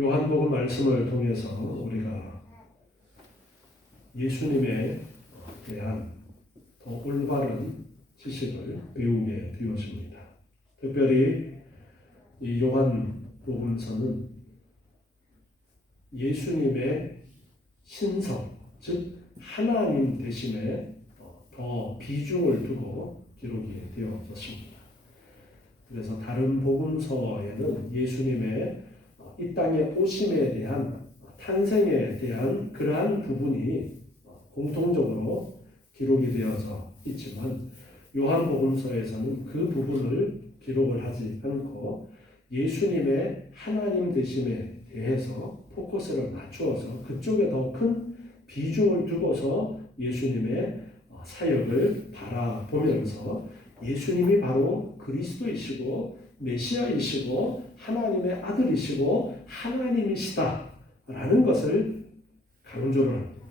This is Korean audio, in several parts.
요한복음 말씀을 통해서 우리가 예수님에 대한 더 올바른 지식을 배우게 되었습니다. 특별히 이 요한복음서는 예수님의 신성, 즉 하나님 대신에 더 비중을 두고 기록이 되어졌습니다. 그래서 다른 복음서에는 예수님의 이 땅에 오심에 대한 탄생에 대한 그러한 부분이 공통적으로 기록이 되어서 있지만 요한복음서에서는 그 부분을 기록을 하지 않고 예수님의 하나님 되심에 대해서 포커스를 맞추어서 그쪽에 더 큰 비중을 두고서 예수님의 사역을 바라보면서 예수님이 바로 그리스도이시고 메시아이시고 하나님의 아들이시고 하나님이시다라는 것을 강조를 합니다.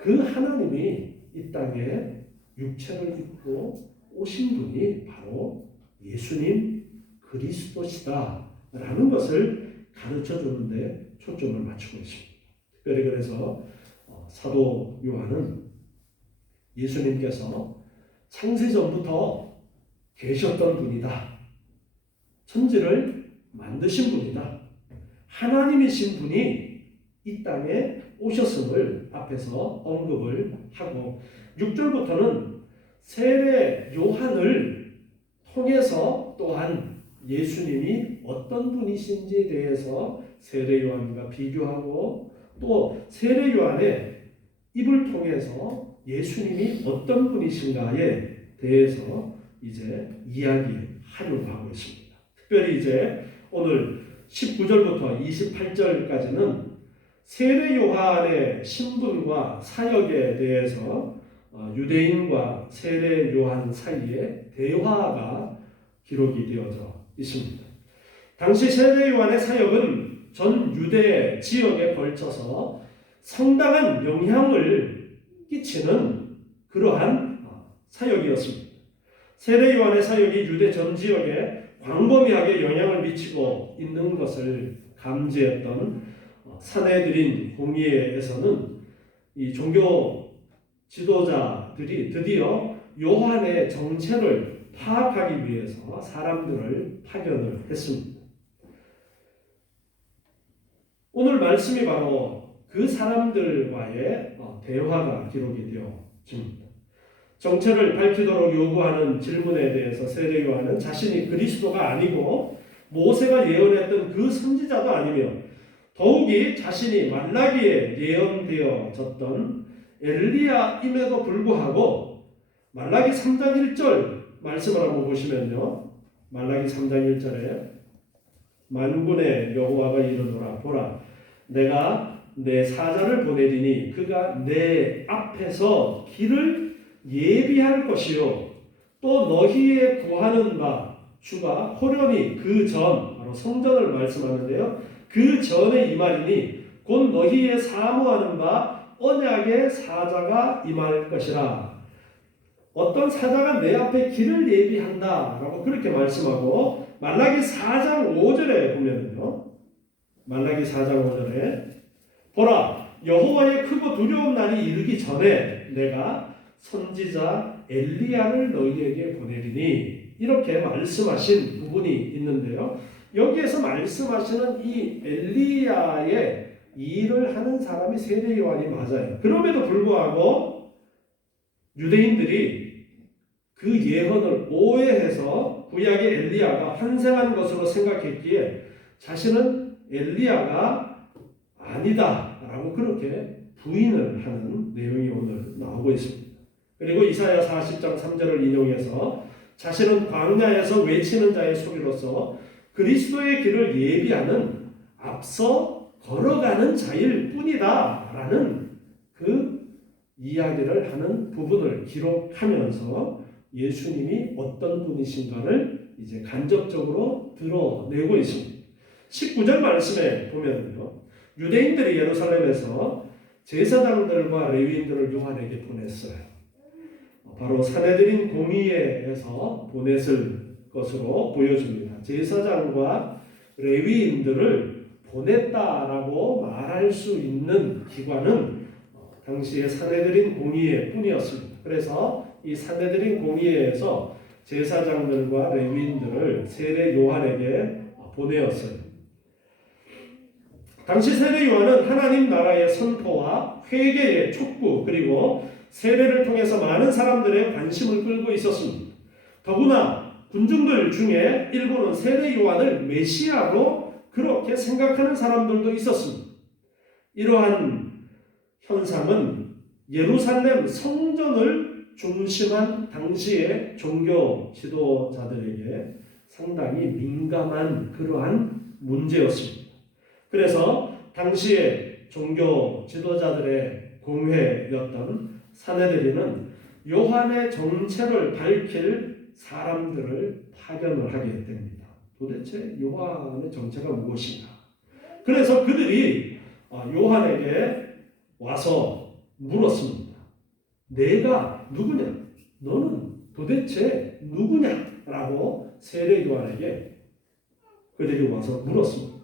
그 하나님이 이 땅에 육체를 입고 오신 분이 바로 예수님 그리스도시다라는 것을 가르쳐 주는데 초점을 맞추고 있습니다. 특별히 그래서 사도 요한은 예수님께서 창세전부터 계셨던 분이다. 천지를 만드신 분이다. 하나님이신 분이 이 땅에 오셨음을 앞에서 언급을 하고 6절부터는 세례 요한을 통해서 또한 예수님이 어떤 분이신지에 대해서 세례 요한과 비교하고 또 세례 요한의 입을 통해서 예수님이 어떤 분이신가에 대해서 이제 이야기하려고 하고 있습니다. 특별히 이제 오늘 19절부터 28절까지는 세례 요한의 신분과 사역에 대해서 유대인과 세례 요한 사이에 대화가 기록이 되어져 있습니다. 당시 세례 요한의 사역은 전 유대 지역에 걸쳐서 상당한 영향을 끼치는 그러한 사역이었습니다. 세례 요한의 사역이 유대 전 지역에 광범위하게 영향을 미치고 있는 것을 감지했던 사내들인 공의회에서는 이 종교 지도자들이 드디어 요한의 정체를 파악하기 위해서 사람들을 파견을 했습니다. 오늘 말씀이 바로 그 사람들과의 대화가 기록이 되어집니다. 정체를 밝히도록 요구하는 질문에 대해서 세례 요한은 자신이 그리스도가 아니고 모세가 예언했던 그 선지자도 아니며 더욱이 자신이 말라기에 예언되어졌던 엘리야임에도 불구하고 말라기 3장 1절 말씀을 한번 보시면요. 말라기 3장 1절에 만군의 여호와가 이르노라 보라 내가 내 사자를 보내리니 그가 내 앞에서 길을 예비할 것이요 또 너희의 구하는 바 주가 호련히 그 전 바로 성전을 말씀하는데요. 그 전에 임하리니 곧 너희의 사모하는 바 언약의 사자가 임할 것이라. 어떤 사자가 내 앞에 길을 예비한다라고 그렇게 말씀하고 말라기 4장 5절에 보면요. 말라기 4장 5절에 보라 여호와의 크고 두려운 날이 이르기 전에 내가 선지자 엘리야를 너희에게 보내리니 이렇게 말씀하신 부분이 있는데요. 여기에서 말씀하시는 이 엘리야의 일을 하는 사람이 세례 요한이 맞아요. 그럼에도 불구하고 유대인들이 그 예언을 오해해서 구약의 엘리야가 환생한 것으로 생각했기에 자신은 엘리야가 아니다라고 그렇게 부인을 하는 내용이 오늘 나오고 있습니다. 그리고 이사야 40장 3절을 인용해서 자신은 광야에서 외치는 자의 소리로서 그리스도의 길을 예비하는 앞서 걸어가는 자일 뿐이다 라는 그 이야기를 하는 부분을 기록하면서 예수님이 어떤 분이신가를 이제 간접적으로 드러내고 있습니다. 19절 말씀에 보면요. 유대인들이 예루살렘에서 제사장들과 레위인들을 요한에게 보냈어요. 바로 사내들인 공의회에서 보냈을 것으로 보여집니다. 제사장과 레위인들을 보냈다라고 말할 수 있는 기관은 당시의 산헤드린 공의회 뿐이었습니다. 그래서 이 산헤드린 공의회에서 제사장들과 레위인들을 세례 요한에게 보내었어요. 당시 세례 요한은 하나님 나라의 선포와 회개의 촉구 그리고 세례를 통해서 많은 사람들의 관심을 끌고 있었습니다. 더구나 군중들 중에 일부는 세례 요한을 메시아로 그렇게 생각하는 사람들도 있었습니다. 이러한 현상은 예루살렘 성전을 중심한 당시의 종교 지도자들에게 상당히 민감한 그러한 문제였습니다. 그래서 당시의 종교 지도자들의 공회였던 산헤드린은 요한의 정체를 밝힐 사람들을 파견을 하게 됩니다. 도대체 요한의 정체가 무엇인가? 그래서 그들이 요한에게 와서 물었습니다. 내가 누구냐? 너는 도대체 누구냐? 라고 세례 요한에게 그들이 와서 물었습니다.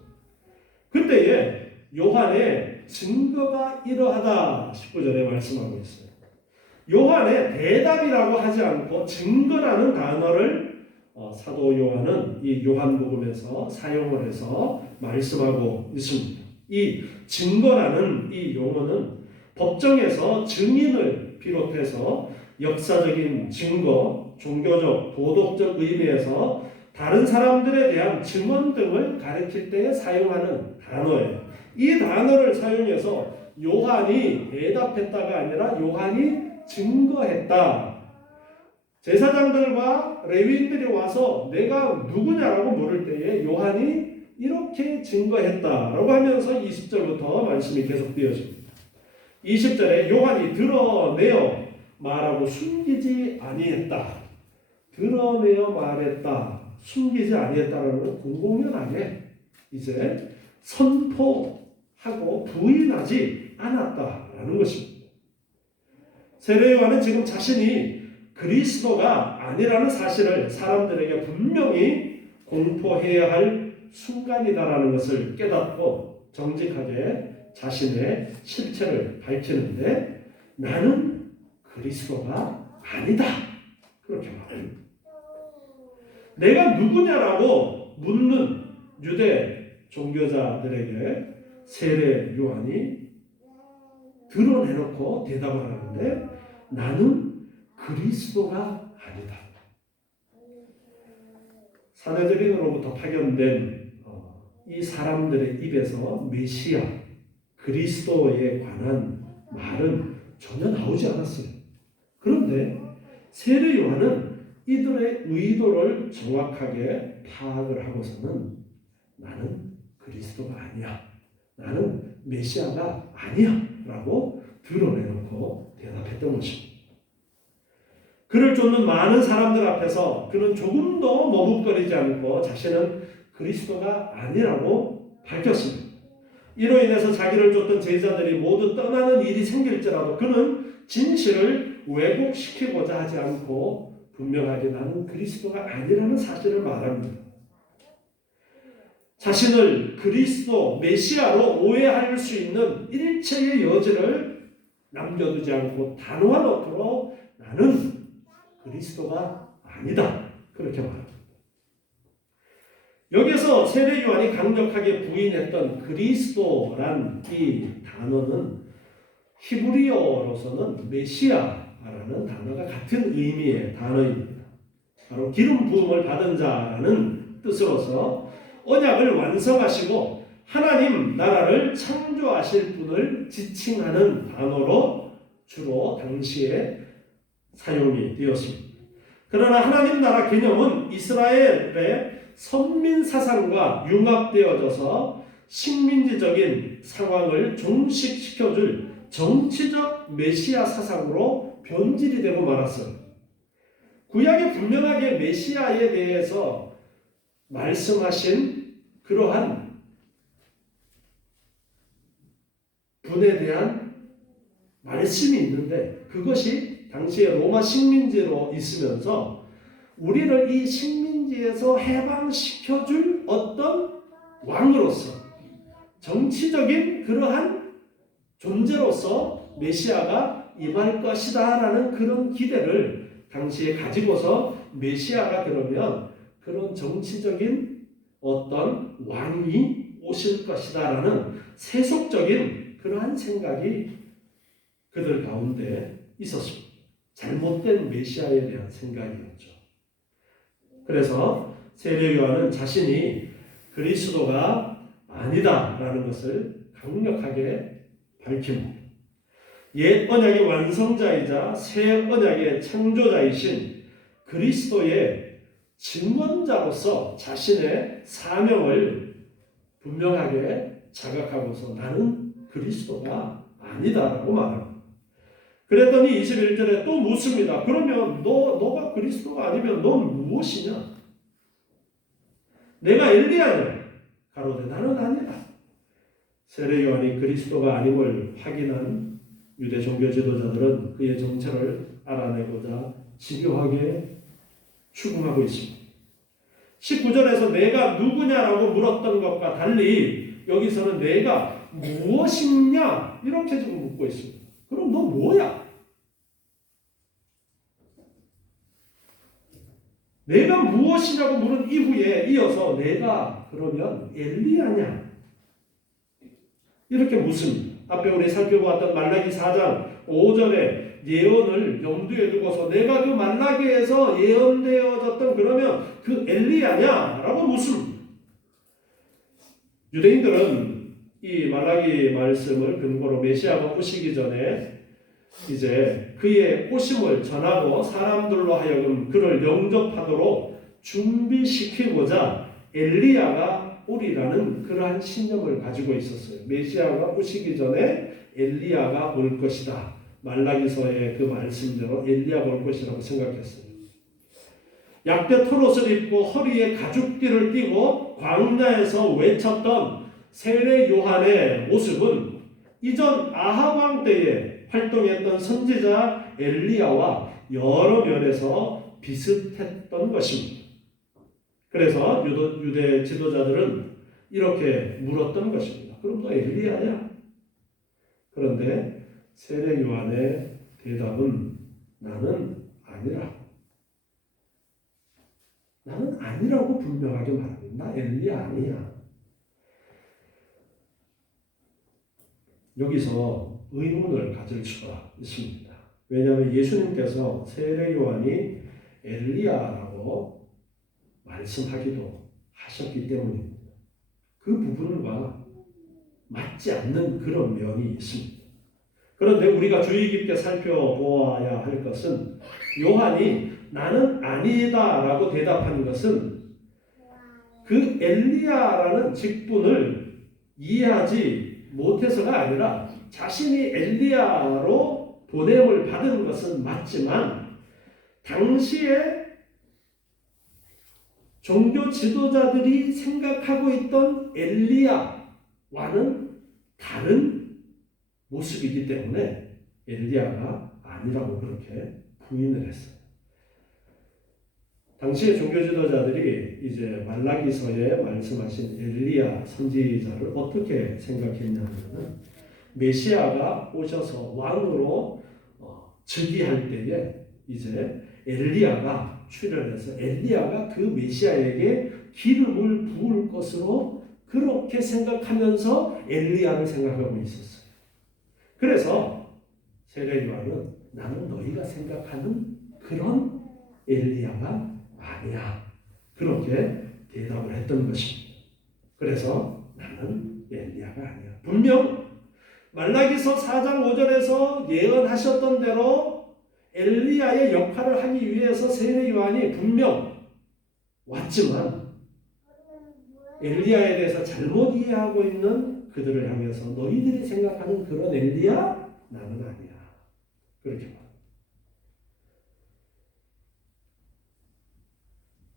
그때에 요한의 증거가 이러하다 19절에 말씀하고 있어요. 요한의 대답이라고 하지 않고 증거라는 단어를 사도 요한은 이 요한복음에서 사용을 해서 말씀하고 있습니다. 이 증거라는 이 용어는 법정에서 증인을 비롯해서 역사적인 증거, 종교적, 도덕적 의미에서 다른 사람들에 대한 증언 등을 가리킬 때 사용하는 단어예요. 이 단어를 사용해서 요한이 대답했다가 아니라 요한이 증거했다. 제사장들과 레위인들이 와서 내가 누구냐라고 물을 때에 요한이 이렇게 증거했다라고 하면서 20절부터 말씀이 계속되어집니다. 20절에 요한이 드러내어 말하고 숨기지 아니했다. 드러내어 말했다. 숨기지 아니했다라는 건 공공연하게 이제 선포하고 부인하지 않았다라는 것입니다. 세례 요한은 지금 자신이 그리스도가 아니라는 사실을 사람들에게 분명히 공포해야 할 순간이다라는 것을 깨닫고 정직하게 자신의 실체를 밝히는데 나는 그리스도가 아니다. 그렇게 말합니다. 내가 누구냐라고 묻는 유대 종교자들에게 세례 요한이 드러내놓고 대답을 하는데 나는 그리스도가 아니다. 산헤드린으로부터 파견된 이 사람들의 입에서 메시아, 그리스도에 관한 말은 전혀 나오지 않았어요. 그런데 세례 요한은 이들의 의도를 정확하게 파악을 하고서는 나는 그리스도가 아니야. 나는 메시아가 아니야. 라고 드러내놓고 대답했던 것입니다. 그를 쫓는 많은 사람들 앞에서 그는 조금도 머뭇거리지 않고 자신은 그리스도가 아니라고 밝혔습니다. 이로 인해서 자기를 쫓던 제자들이 모두 떠나는 일이 생길지라도 그는 진실을 왜곡시키고자 하지 않고 분명하게 나는 그리스도가 아니라는 사실을 말합니다. 자신을 그리스도, 메시아로 오해할 수 있는 일체의 여지를 남겨두지 않고 단호한 어투로 나는 그리스도가 아니다. 그렇게 말합니다. 여기서 세례 요한이 강력하게 부인했던 그리스도란 이 단어는 히브리어로서는 메시아라는 단어가 같은 의미의 단어입니다. 바로 기름 부음을 받은 자라는 뜻으로서 언약을 완성하시고 하나님 나라를 창조하실 분을 지칭하는 단어로 주로 당시에 사용이 되었습니다. 그러나 하나님 나라 개념은 이스라엘의 선민 사상과 융합되어져서 식민지적인 상황을 종식시켜줄 정치적 메시아 사상으로 변질이 되고 말았어요. 구약에 분명하게 메시아에 대해서 말씀하신 그러한 분에 대한 말씀이 있는데 그것이 당시에 로마 식민지로 있으면서 우리를 이 식민지에서 해방시켜줄 어떤 왕으로서 정치적인 그러한 존재로서 메시아가 임할 것이다라는 그런 기대를 당시에 가지고서 메시아가 그러면 그런 정치적인 어떤 왕이 오실 것이다라는 세속적인 그러한 생각이 그들 가운데 있었습니다. 잘못된 메시아에 대한 생각이었죠. 그래서 세례 요한은 자신이 그리스도가 아니다라는 것을 강력하게 밝힙니다. 옛 언약의 완성자이자 새 언약의 창조자이신 그리스도의 증언자로서 자신의 사명을 분명하게 자각하고서 나는 그리스도가 아니다라고 말합니다. 그랬더니 21절에 또 묻습니다. 그러면 너가 그리스도가 아니면 넌 무엇이냐? 내가 엘리야냐? 가로되 나는 아니다. 세례 요한이 그리스도가 아님을 확인한 유대 종교 지도자들은 그의 정체를 알아내고자 집요하게 추궁하고 있습니다. 19절에서 내가 누구냐라고 물었던 것과 달리 여기서는 내가 무엇이냐 이렇게 지금 묻고 있습니다. 그럼 너 뭐야? 내가 무엇이냐고 물은 이후에 이어서 내가 그러면 엘리야냐? 이렇게 묻습니다. 앞에 우리 살펴보았던 말라기 4장 5절에 예언을 염두에 두고서 내가 그 말라기에서 예언되어졌던 그러면 그 엘리야냐? 라고 묻습니다. 유대인들은 이 말라기 말씀을 근거로 메시아가 오시기 전에 이제 그의 오심을 전하고 사람들로 하여금 그를 영접하도록 준비시키고자 엘리야가 오리라는 그러한 신념을 가지고 있었어요. 메시아가 오시기 전에 엘리야가 올 것이다. 말라기서의 그 말씀대로 엘리야가 올 것이라고 생각했어요. 약대 털옷을 입고 허리에 가죽띠를 띠고 광야에서 외쳤던 세례 요한의 모습은 이전 아합 왕 때에 활동했던 선지자 엘리야와 여러 면에서 비슷했던 것입니다. 그래서 유대 지도자들은 이렇게 물었던 것입니다. 그럼 너 엘리야냐? 그런데 세례 요한의 대답은 나는 아니라. 나는 아니라고 분명하게 말합니다. 나 엘리야 아니야. 여기서 의문을 가질 수가 있습니다. 왜냐하면 예수님께서 세례 요한이 엘리야라고 말씀하기도 하셨기 때문입니다. 그 부분과 맞지 않는 그런 면이 있습니다. 그런데 우리가 주의 깊게 살펴보아야 할 것은 요한이 나는 아니다라고 대답하는 것은 그 엘리야라는 직분을 이해하지 못해서가 아니라 자신이 엘리야로 보냄을 받은 것은 맞지만 당시에 종교 지도자들이 생각하고 있던 엘리야와는 다른 모습이기 때문에 엘리야가 아니라고 그렇게 부인을 했어요. 당시의 종교 지도자들이 이제 말라기서에 말씀하신 엘리야 선지자를 어떻게 생각했냐면 메시아가 오셔서 왕으로 즉위할 때에 이제 엘리야가 출현해서 엘리야가 그 메시아에게 기름을 부을 것으로 그렇게 생각하면서 엘리야를 생각하고 있었어요. 그래서 세례 요한은 나는 너희가 생각하는 그런 엘리야가 아니야. 그렇게 대답을 했던 것입니다. 그래서 나는 엘리야가 아니야. 분명 말라기서 4장 5절에서 예언하셨던 대로 엘리야의 역할을 하기 위해서 세례 요한이 분명 왔지만 엘리야에 대해서 잘못 이해하고 있는 그들을 향해서 너희들이 생각하는 그런 엘리야? 나는 아니야. 그렇게 말합니다.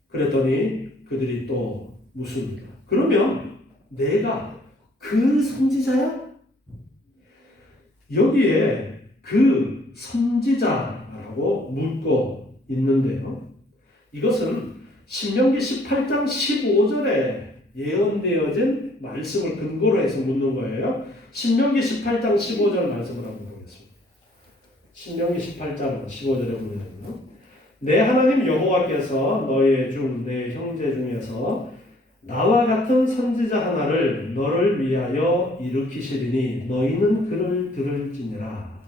그랬더니 그들이 또 묻습니다. 그러면 내가 그 선지자야? 여기에 그 선지자라고 묻고 있는데요. 이것은 신명기 18장 15절에 예언되어진 말씀을 근거로 해서 묻는 거예요. 신명기 18장 15절 말씀을 한번 보겠습니다. 신명기 18장 15절에 보면요, 내 하나님 여호와께서 너의 중 내 형제 중에서 나와 같은 선지자 하나를 너를 위하여 일으키시리니 너희는 그를 들을지니라.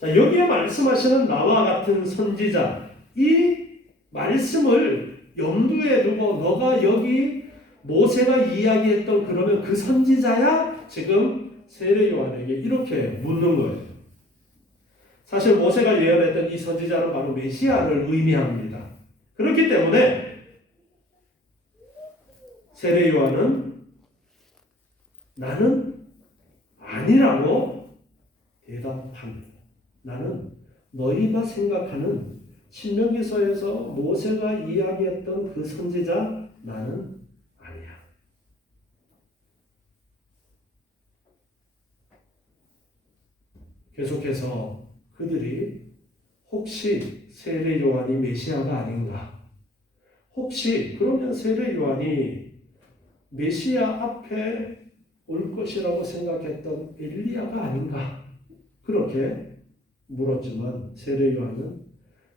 자, 여기에 말씀하시는 나와 같은 선지자, 이 말씀을 염두에 두고 너가 여기 모세가 이야기했던 그러면 그 선지자야? 지금 세례 요한에게 이렇게 묻는 거예요. 사실 모세가 예언했던 이 선지자는 바로 메시아를 의미합니다. 그렇기 때문에 세례 요한은 나는 아니라고 대답합니다. 나는 너희가 생각하는 신명기서에서 모세가 이야기했던 그 선지자 나는 아니야. 계속해서 그들이 혹시 세례 요한이 메시아가 아닌가? 혹시 그러면 세례 요한이 메시아 앞에 올 것이라고 생각했던 엘리야가 아닌가? 그렇게 물었지만 세례 요한은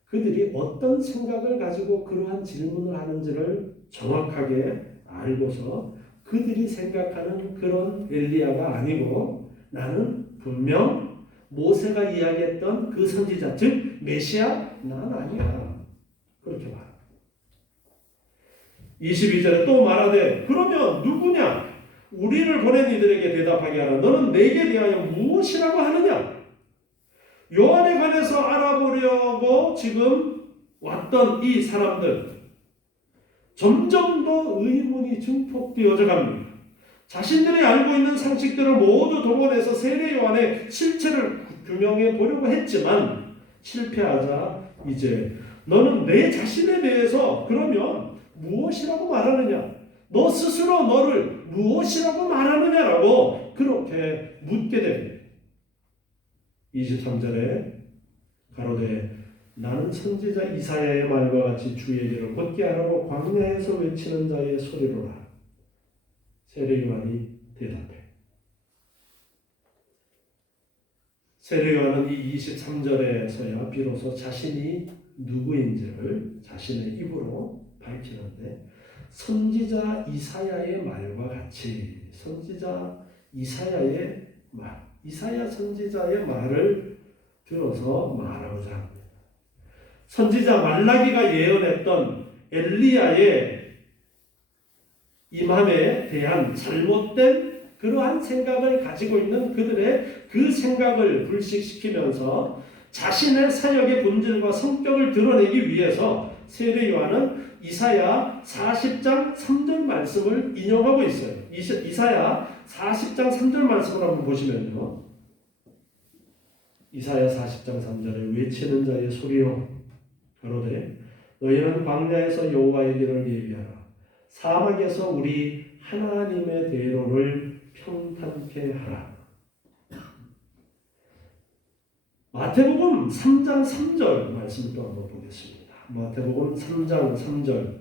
그들이 어떤 생각을 가지고 그러한 질문을 하는지를 정확하게 알고서 그들이 생각하는 그런 엘리야가 아니고 나는 분명 모세가 이야기했던 그 선지자, 즉 메시아 난 아니야. 그렇게 말합니다. 22절에 또 말하되 그러면 누구냐? 우리를 보낸 이들에게 대답하게 하라. 너는 내게 대하여 무엇이라고 하느냐? 요한에 관해서 알아보려고 지금 왔던 이 사람들 점점 더 의문이 증폭되어져 갑니다. 자신들이 알고 있는 상식들을 모두 동원해서 세례 요한의 실체를 규명해 보려고 했지만 실패하자 이제 너는 내 자신에 대해서 그러면 무엇이라고 말하느냐? 너 스스로 너를 무엇이라고 말하느냐라고 그렇게 묻게 됩니다. 23절에 가로되 나는 선지자 이사야의 말과 같이 주의 길을 걷게 하라고 광야에서 외치는 자의 소리로라. 세례 요한이 대답해. 세례 요한은 이 23절에서야 비로소 자신이 누구인지를 자신의 입으로 밝히는데 선지자 이사야의 말과 같이 선지자 이사야의 말, 이사야 선지자의 말을 들어서 말하고자 합니다. 선지자 말라기가 예언했던 엘리야의 임함에 대한 잘못된 그러한 생각을 가지고 있는 그들의 그 생각을 불식시키면서 자신의 사역의 본질과 성격을 드러내기 위해서 세례 요한은 이사야 40장 3절 말씀을 인용하고 있어요. 이사야 40장 3절 말씀을 한번 보시면요. 이사야 40장 3절에 외치는 자의 소리요 가로되 너희는 광야에서 여호와의 길을 예비하라. 사막에서 우리 하나님의 대로를 평탄케 하라. 마태복음 3장 3절 말씀을 또 한번 보겠습니다. 마태복음 3장 3절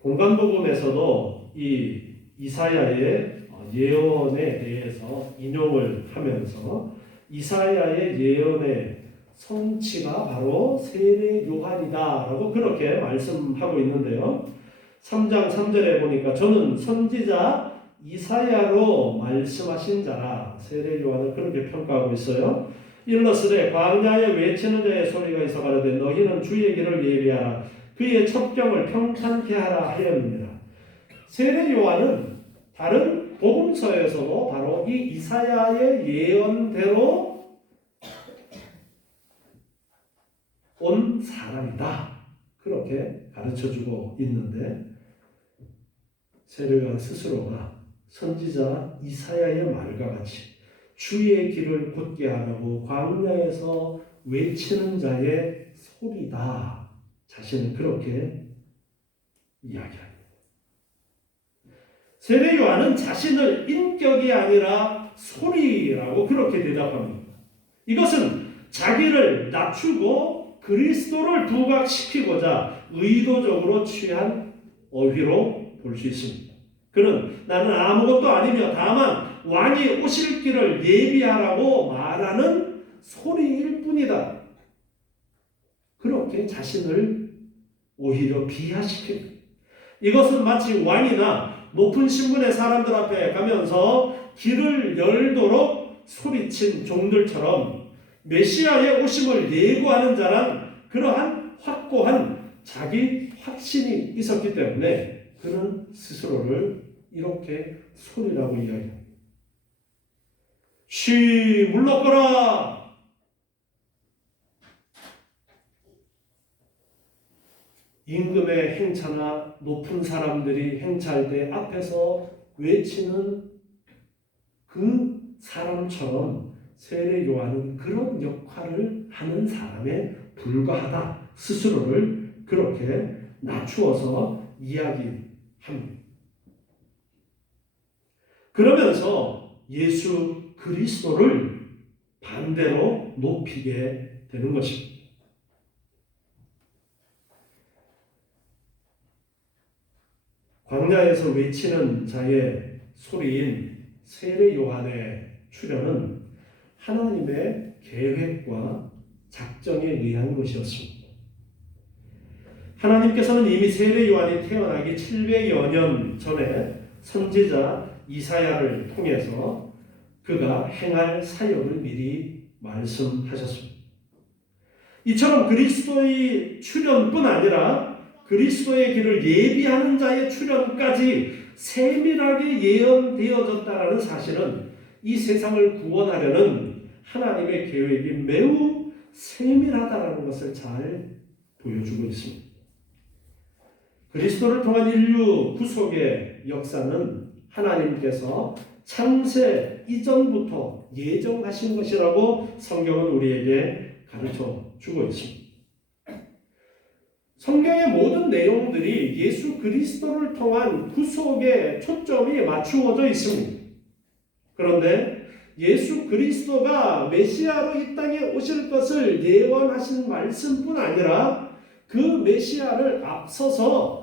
공간복음에서도 이 이사야의 예언에 대해서 인용을 하면서 이사야의 예언의 성취가 바로 세례 요한이다라고 그렇게 말씀하고 있는데요. 3장 3절에 보니까 저는 선지자 이사야로 말씀하신 자라 세례 요한을 그렇게 평가하고 있어요. 일러스되 광야에 외치는 자의 소리가 있어 가로되 너희는 주의 길을 예비하라. 그의 첩경을 평탄케 하라 하였느니라. 세례 요한은 다른 복음서에서도 바로 이 이사야의 예언대로 온 사람이다. 그렇게 가르쳐주고 있는데 세례 요한 스스로가 선지자 이사야의 말과 같이 주의 길을 곧게 하라고 광야에서 외치는 자의 소리다. 자신은 그렇게 이야기합니다. 세례 요한은 자신을 인격이 아니라 소리라고 그렇게 대답합니다. 이것은 자기를 낮추고 그리스도를 부각시키고자 의도적으로 취한 어휘로 볼 수 있습니다. 그는 나는 아무것도 아니며 다만 왕이 오실 길을 예비하라고 말하는 소리일 뿐이다. 그렇게 자신을 오히려 비하시킵니다. 이것은 마치 왕이나 높은 신분의 사람들 앞에 가면서 길을 열도록 소리친 종들처럼 메시아의 오심을 예고하는 자란 그러한 확고한 자기 확신이 있었기 때문에 그는 스스로를 이렇게 소리라고 이야기합니다. 쉬 물러거라. 임금의 행차나 높은 사람들이 행차할 때 앞에서 외치는 그 사람처럼 세례 요한은 그런 역할을 하는 사람에 불과하다. 스스로를 그렇게 낮추어서 이야기합니다. 그러면서 예수 그리스도를 반대로 높이게 되는 것입니다. 광야에서 외치는 자의 소리인 세례 요한의 출현은 하나님의 계획과 작정에 의한 것이었습니다. 하나님께서는 이미 세례 요한이 태어나기 700여 년 전에 선지자 이사야를 통해서 그가 행할 사역을 미리 말씀하셨습니다. 이처럼 그리스도의 출현뿐 아니라 그리스도의 길을 예비하는 자의 출현까지 세밀하게 예언되어졌다는 사실은 이 세상을 구원하려는 하나님의 계획이 매우 세밀하다는 것을 잘 보여주고 있습니다. 그리스도를 통한 인류 구속의 역사는 하나님께서 창세 이전부터 예정하신 것이라고 성경은 우리에게 가르쳐 주고 있습니다. 성경의 모든 내용들이 예수 그리스도를 통한 구속에 초점이 맞추어져 있습니다. 그런데 예수 그리스도가 메시아로 이 땅에 오실 것을 예언하신 말씀뿐 아니라 그 메시아를 앞서서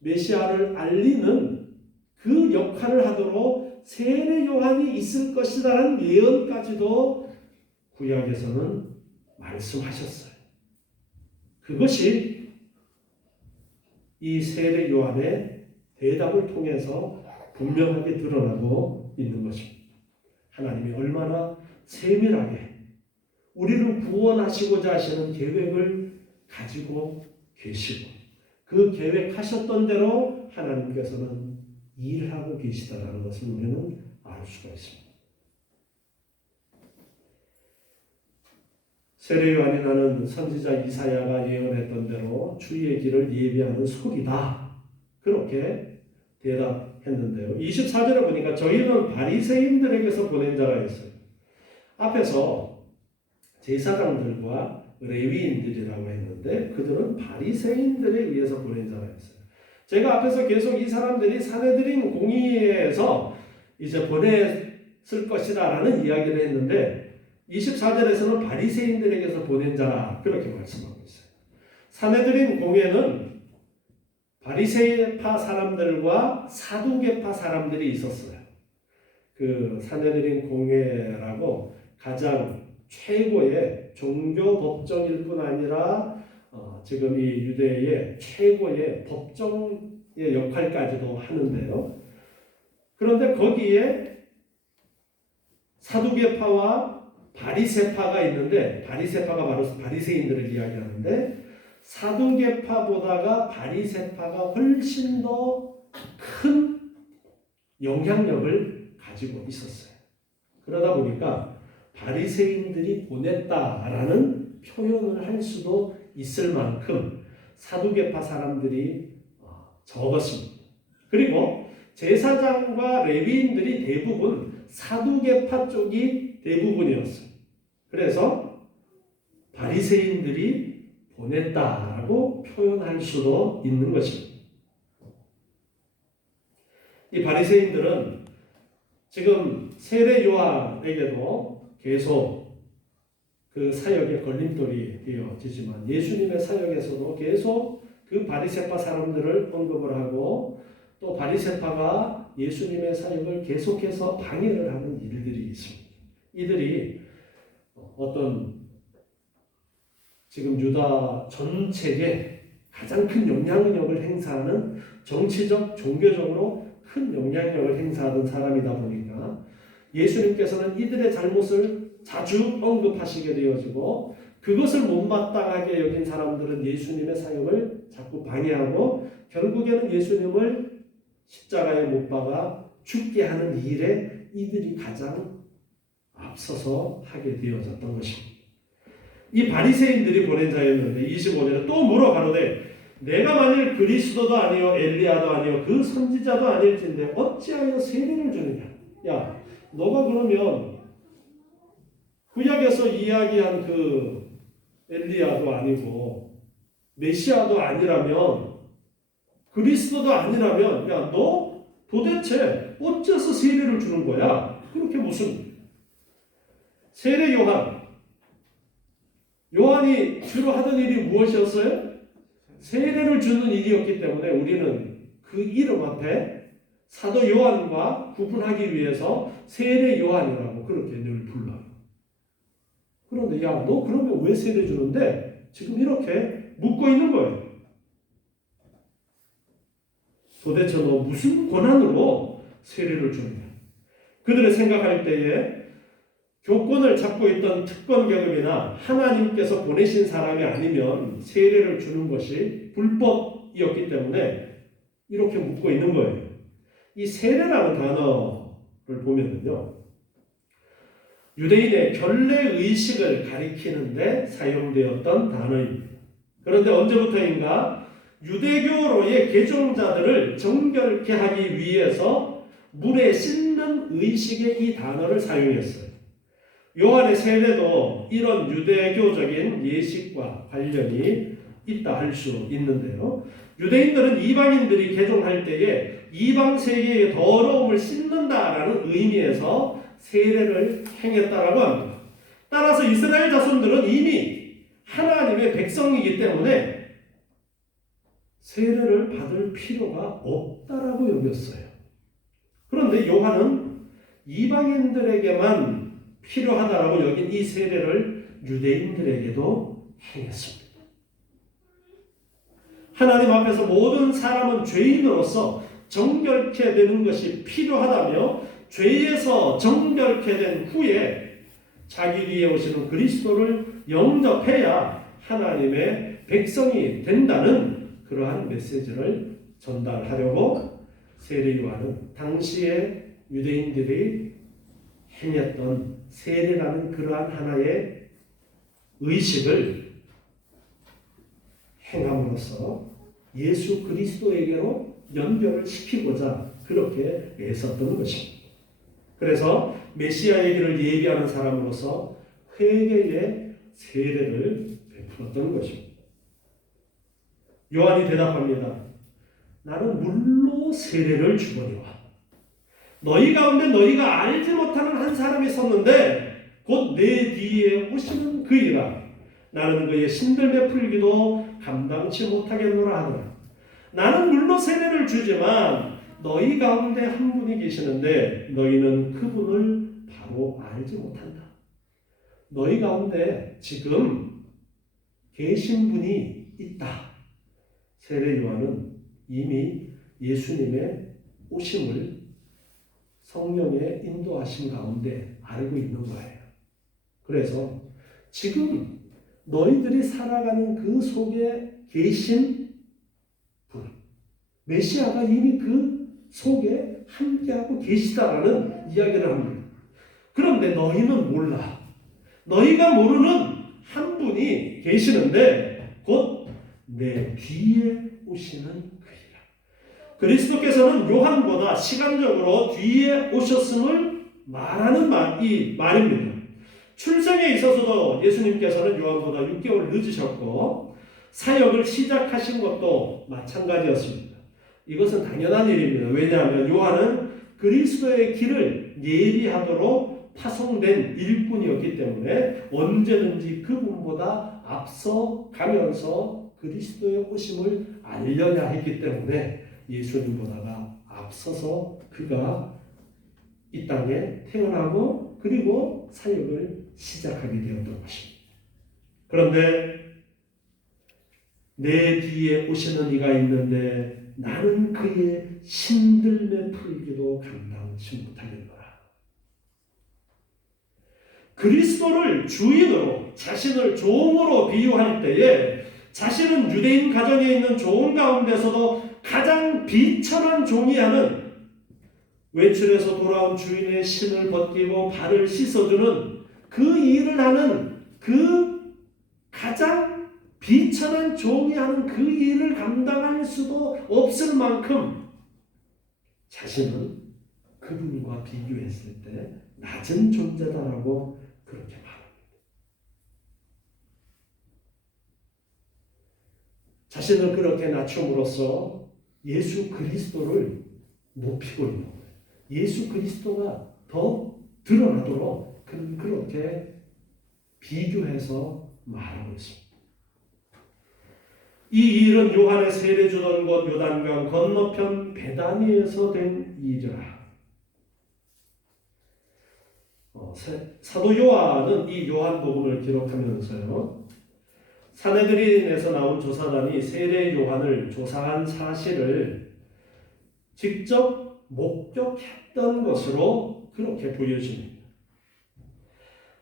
메시아를 알리는 그 역할을 하도록 세례 요한이 있을 것이라는 예언까지도 구약에서는 말씀하셨어요. 그것이 이 세례 요한의 대답을 통해서 분명하게 드러나고 있는 것입니다. 하나님이 얼마나 세밀하게 우리를 구원하시고자 하시는 계획을 가지고 계시고 그 계획하셨던 대로 하나님께서는 일하고 계시다라는 것을 우리는 알 수가 있습니다. 세례 요한이 나는 선지자 이사야가 예언했던 대로 주의 길을 예비하는 소리다. 그렇게 대답했는데요. 24절에 보니까 저희는 바리새인들에게서 보낸 자라 했어요. 앞에서 제사장들과 레위인들이라고 했는데 그들은 바리새인들에 의해서 보낸 자라 했어요. 제가 앞에서 계속 이 사람들이 산헤드린 공의회에서 이제 보냈을 것이다라는 이야기를 했는데 24절에서는 바리새인들에게서 보낸 자라 그렇게 말씀하고 있어요. 산헤드린 공회는 바리새파 사람들과 사두개파 사람들이 있었어요. 그 산헤드린 공회라고 가장 최고의 종교 법정일 뿐 아니라 지금 이 유대의 최고의 법정의 역할까지도 하는데요. 그런데 거기에 사두개파와 바리새파가 있는데 바리새파가 바로 바리새인들을 이야기하는데 사두개파보다가 바리새파가 훨씬 더 큰 영향력을 가지고 있었어요. 그러다 보니까 바리새인들이 보냈다라는 표현을 할 수도 있을 만큼 사두개파 사람들이 적었습니다. 그리고 제사장과 레위인들이 대부분 사두개파 쪽이 대부분이었어요. 그래서 바리새인들이 보냈다라고 표현할 수도 있는 것입니다. 이 바리새인들은 지금 세례 요한에게도 계속 그 사역의 걸림돌이 되어지지만 예수님의 사역에서도 계속 그 바리새파 사람들을 언급을 하고 또 바리새파가 예수님의 사역을 계속해서 방해를 하는 일들이 있습니다. 이들이 어떤 지금 유다 전체에 가장 큰 영향력을 행사하는 정치적, 종교적으로 큰 영향력을 행사하던 사람이다 보니까 예수님께서는 이들의 잘못을 자주 언급하시게 되어지고 그것을 못마땅하게 여긴 사람들은 예수님의 사역을 자꾸 방해하고 결국에는 예수님을 십자가에 못 박아 죽게 하는 일에 이들이 가장 앞서서 하게 되어졌던 것입니다. 이 바리새인들이 보낸 자였는데 25절에 또 물어 가로되 내가 만일 그리스도도 아니요 엘리야도 아니요 그 선지자도 아닐진데 어찌하여 세례를 주느냐. 야, 너가 그러면 구약에서 이야기한 그 엘리야도 아니고 메시아도 아니라면 그리스도도 아니라면 야, 너 도대체 어째서 세례를 주는 거야? 그렇게 무슨 세례 요한이 주로 하던 일이 무엇이었어요? 세례를 주는 일이었기 때문에 우리는 그 이름 앞에 사도 요한과 구분하기 위해서 세례 요한이라고 그렇게 늘 불러요. 그런데 야, 너 그러면 왜 세례 주는데? 지금 이렇게 묻고 있는 거예요. 도대체 너 무슨 권한으로 세례를 주느냐? 그들의 생각할 때에 교권을 잡고 있던 특권계급이나 하나님께서 보내신 사람이 아니면 세례를 주는 것이 불법이었기 때문에 이렇게 묻고 있는 거예요. 이 세례라는 단어를 보면요, 유대인의 결례의식을 가리키는데 사용되었던 단어입니다. 그런데 언제부터인가 유대교로의 개종자들을 정결케 하기 위해서 물에 씻는 의식의 이 단어를 사용했어요. 요한의 세례도 이런 유대교적인 예식과 관련이 있다 할 수 있는데요. 유대인들은 이방인들이 개종할 때에 이방 세계의 더러움을 씻는다라는 의미에서 세례를 행했다라고 합니다. 따라서 이스라엘 자손들은 이미 하나님의 백성이기 때문에 세례를 받을 필요가 없다라고 여겼어요. 그런데 요한은 이방인들에게만 필요하다라고 여긴 이 세례를 유대인들에게도 행했습니다. 하나님 앞에서 모든 사람은 죄인으로서 정결케 되는 것이 필요하다며 죄에서 정결케 된 후에 자기 뒤에 오시는 그리스도를 영접해야 하나님의 백성이 된다는 그러한 메시지를 전달하려고 세례 요한은 당시에 유대인들이 행했던 세례라는 그러한 하나의 의식을 행함으로써 예수 그리스도에게로 연결을 시키고자 그렇게 애썼던 것입니다. 그래서 메시아의 길을 예비하는 사람으로서 회개의 세례를 베풀었던 것입니다. 요한이 대답합니다. 나는 물로 세례를 주거니와 너희 가운데 너희가 알지 못하는 한 사람이 섰는데 곧 내 뒤에 오시는 그이라. 나는 그의 신들매 풀기도 감당치 못하겠노라 하더라. 나는 물로 세례를 주지만 너희 가운데 한 분이 계시는데 너희는 그분을 바로 알지 못한다. 너희 가운데 지금 계신 분이 있다. 세례 요한은 이미 예수님의 오심을 성령의 인도하심 가운데 알고 있는 거예요. 그래서 지금 너희들이 살아가는 그 속에 계신 분, 메시아가 이미 그 속에 함께하고 계시다라는 이야기를 합니다. 그런데 너희는 몰라. 너희가 모르는 한 분이 계시는데 곧 내 뒤에 오시는 그이라. 그리스도께서는 요한보다 시간적으로 뒤에 오셨음을 말하는 이 말입니다. 출생에 있어서도 예수님께서는 요한보다 6개월 늦으셨고 사역을 시작하신 것도 마찬가지였습니다. 이것은 당연한 일입니다. 왜냐하면 요한은 그리스도의 길을 예비하도록 파송된 일꾼이었기 때문에 언제든지 그분보다 앞서 가면서 그리스도의 오심을 알려야 했기 때문에 예수님보다가 앞서서 그가 이 땅에 태어나고 그리고 사역을 시작하게 되었던 것입니다. 그런데 내 뒤에 오시는 이가 있는데 나는 그의 신들매 풀기도 감당치 못하겠노라. 그리스도를 주인으로 자신을 종으로 비유할 때에 자신은 유대인 가정에 있는 종 가운데서도 가장 비천한 종이 하는 외출해서 돌아온 주인의 신을 벗기고 발을 씻어주는 그 일을 하는 그 가장 비천한 종이 하는 그 일을 감당할 수도 없을 만큼 자신은 그분과 비교했을 때 낮은 존재다라고 그렇게 말합니다. 자신을 그렇게 낮춤으로써 예수 그리스도를 높이고 있는 거예요. 예수 그리스도가 더 드러나도록 그는 그렇게 비교해서 말하고 있습니다. 이 일은 요한의 세례 주던 곳 요단강 건너편 베다니에서 된 일이라. 사도 요한은 이 요한복음을 기록하면서요, 사내들인에서 나온 조사단이 세례 요한을 조사한 사실을 직접 목격했던 것으로 그렇게 보여집니다.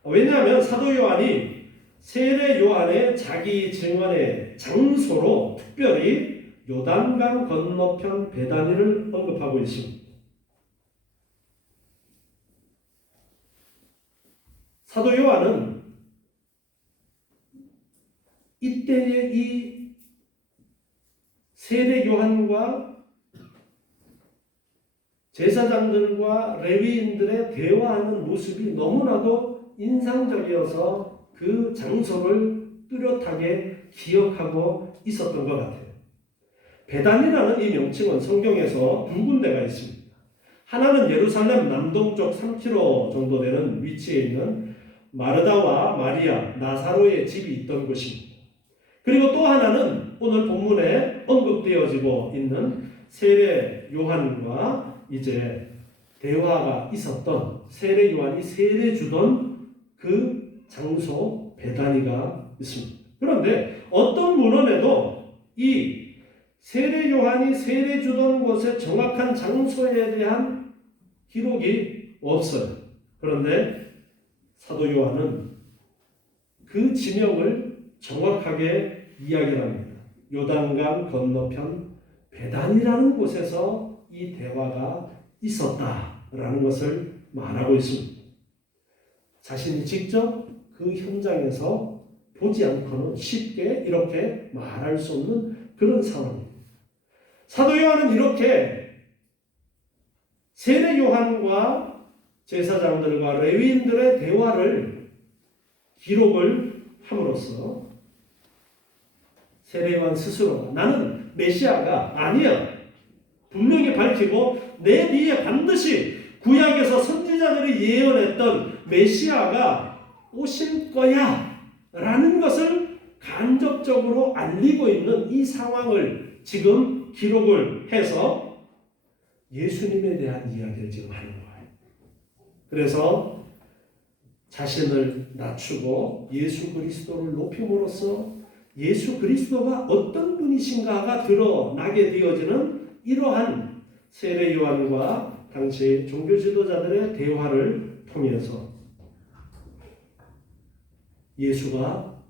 왜냐하면 사도 요한이 세례 요한의 자기 증언의 장소로 특별히 요단강 건너편 베다니를 언급하고 있습니다. 사도 요한은 이때의 이 세례 요한과 제사장들과 레위인들의 대화하는 모습이 너무나도 인상적이어서 그 장소를 뚜렷하게 기억하고 있었던 것 같아요. 베단이라는 이 명칭은 성경에서 두 군데가 있습니다. 하나는 예루살렘 남동쪽 3km 정도 되는 위치에 있는 마르다와 마리아, 나사로의 집이 있던 곳입니다. 그리고 또 하나는 오늘 본문에 언급되어지고 있는 세례 요한과 이제 대화가 있었던 세례 요한이 세례 주던 그 장소 베다니가 있습니다. 그런데 어떤 문헌에도 이 세례 요한이 세례 주던 곳의 정확한 장소에 대한 기록이 없어요. 그런데 사도 요한은 그 지명을 정확하게 이야기를 합니다. 요단강 건너편 베단이라는 곳에서 이 대화가 있었다라는 것을 말하고 있습니다. 자신이 직접 그 현장에서 보지 않고는 쉽게 이렇게 말할 수 없는 그런 상황입니다. 사도 요한은 이렇게 세례 요한과 제사장들과 레위인들의 대화를 기록을 함으로써 세례 요한 스스로 나는 메시아가 아니야, 분명히 밝히고 내 뒤에 반드시 구약에서 선지자들이 예언했던 메시아가 오실 거야 라는 것을 간접적으로 알리고 있는 이 상황을 지금 기록을 해서 예수님에 대한 이야기를 지금 하는 거예요. 그래서 자신을 낮추고 예수 그리스도를 높임으로써 예수 그리스도가 어떤 분이신가가 드러나게 되어지는 이러한 세례 요한과 당시 종교 지도자들의 대화를 통해서 예수가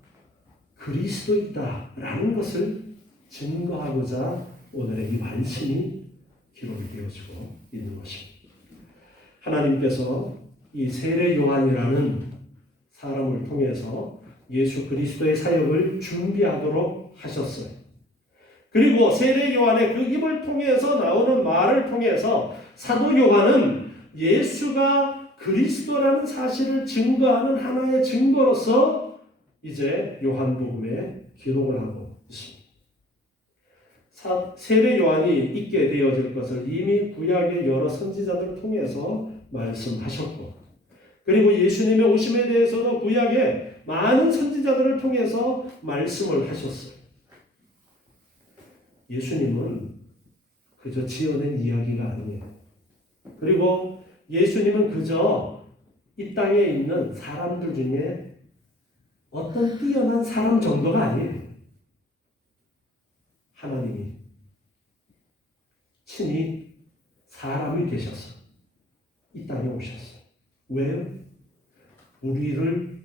그리스도이다라는 것을 증거하고자 오늘의 이 말씀이 기록이 되어지고 있는 것입니다. 하나님께서 이 세례 요한이라는 사람을 통해서 예수 그리스도의 사역을 준비하도록 하셨어요. 그리고 세례 요한의 그 입을 통해서 나오는 말을 통해서 사도 요한은 예수가 그리스도라는 사실을 증거하는 하나의 증거로서 이제 요한복음에 기록을 하고 있습니다. 세례 요한이 있게 되어질 것을 이미 구약의 여러 선지자들을 통해서 말씀하셨고, 그리고 예수님의 오심에 대해서도 구약의 많은 선지자들을 통해서 말씀을 하셨어요. 예수님은 그저 지어낸 이야기가 아니에요. 그리고 예수님은 그저 이 땅에 있는 사람들 중에 어떤 뛰어난 사람 정도가 아니에요. 하나님이 친히 사람이 되셔서 이 땅에 오셨어요. 왜요? 우리를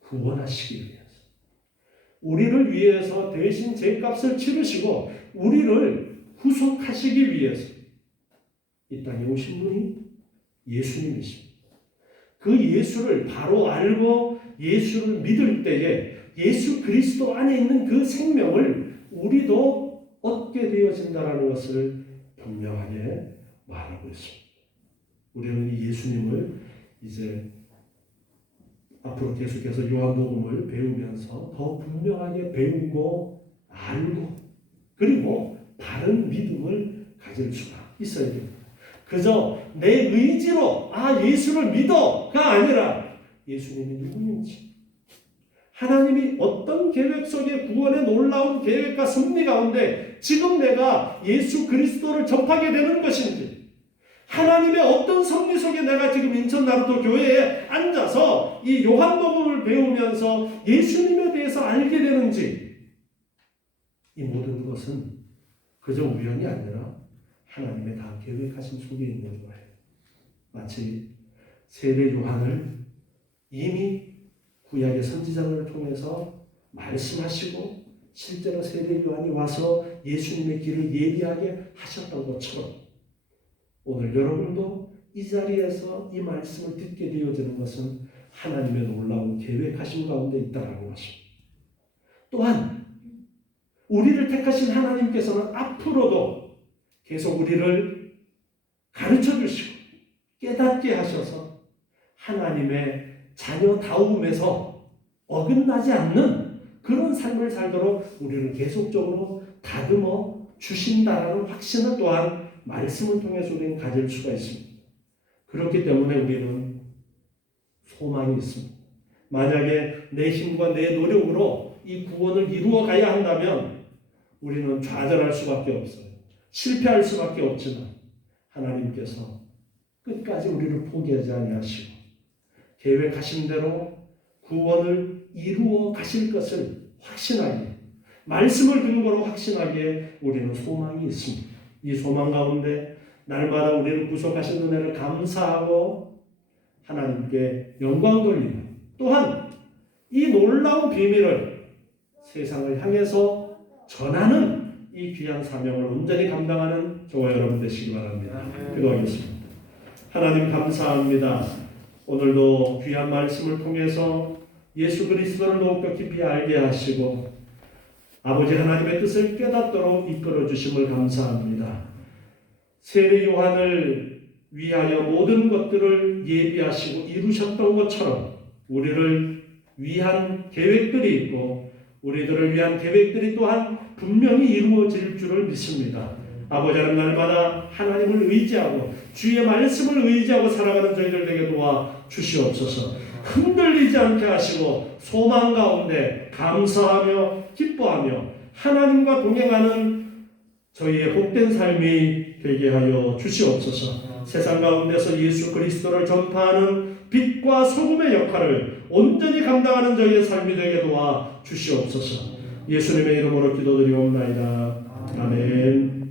구원하시기 위해서. 우리를 위해서 대신 죄값을 치르시고 우리를 구속하시기 위해서 이 땅에 오신 분이 예수님이십니다. 그 예수를 바로 알고 예수를 믿을 때에 예수 그리스도 안에 있는 그 생명을 우리도 얻게 되어진다는 것을 분명하게 말하고 있습니다. 우리는 이 예수님을 이제 앞으로 계속해서 요한복음을 배우면서 더 분명하게 배우고 알고 그리고 바른 믿음을 가질 수가 있어야 됩니다. 그저 내 의지로 예수를 믿어가 아니라 예수님이 누구인지 하나님이 어떤 계획 속에 구원의 놀라운 계획과 섭리 가운데 지금 내가 예수 그리스도를 접하게 되는 것인지 하나님의 어떤 섭리 속에 내가 지금 인천 나루토 교회에 앉아서 이 요한복음을 배우면서 예수님에 대해서 알게 되는지 이 모든 것은 그저 우연이 아니라 하나님의 다 계획하신 속에 있는 거예요. 마치 세례 요한을 이미 구약의 선지자를 통해서 말씀하시고 실제로 세례 요한이 와서 예수님의 길을 예비하게 하셨던 것처럼 오늘 여러분도 이 자리에서 이 말씀을 듣게 되어지는 것은 하나님의 놀라운 계획하신 가운데 있다는 것입니다. 또한 우리를 택하신 하나님께서는 앞으로도 계속 우리를 가르쳐 주시고 깨닫게 하셔서 하나님의 자녀다움에서 어긋나지 않는 그런 삶을 살도록 우리를 계속적으로 다듬어 주신다라는 확신을 또한 말씀을 통해서 우리는 가질 수가 있습니다. 그렇기 때문에 우리는 소망이 있습니다. 만약에 내 힘과 내 노력으로 이 구원을 이루어 가야 한다면 우리는 좌절할 수밖에 없어요. 실패할 수밖에 없지만 하나님께서 끝까지 우리를 포기하지 아니하시고 계획하신 대로 구원을 이루어 가실 것을 확신하게 말씀을 근거로 확신하기에 우리는 소망이 있습니다. 이 소망 가운데 날마다 우리를 구속하신 은혜를 감사하고 하나님께 영광 돌리며 또한 이 놀라운 비밀을 세상을 향해서 전하는 이 귀한 사명을 온전히 감당하는 저와 여러분 되시기 바랍니다. 기도하겠습니다. 하나님 감사합니다. 오늘도 귀한 말씀을 통해서 예수 그리스도를 더욱더 깊이 알게 하시고 아버지 하나님의 뜻을 깨닫도록 이끌어 주심을 감사합니다. 세례 요한을 위하여 모든 것들을 예비하시고 이루셨던 것처럼 우리를 위한 계획들이 있고 우리들을 위한 계획들이 또한 분명히 이루어질 줄을 믿습니다. 아버지 하나님 날마다 하나님을 의지하고 주의 말씀을 의지하고 살아가는 저희들 되게 도와 주시옵소서. 흔들리지 않게 하시고 소망 가운데 감사하며 기뻐하며 하나님과 동행하는 저희의 복된 삶이 되게 하여 주시옵소서. 세상 가운데서 예수 그리스도를 전파하는 빛과 소금의 역할을 온전히 감당하는 저희의 삶이 되게 도와 주시옵소서. 예수님의 이름으로 기도드리옵나이다. 아멘.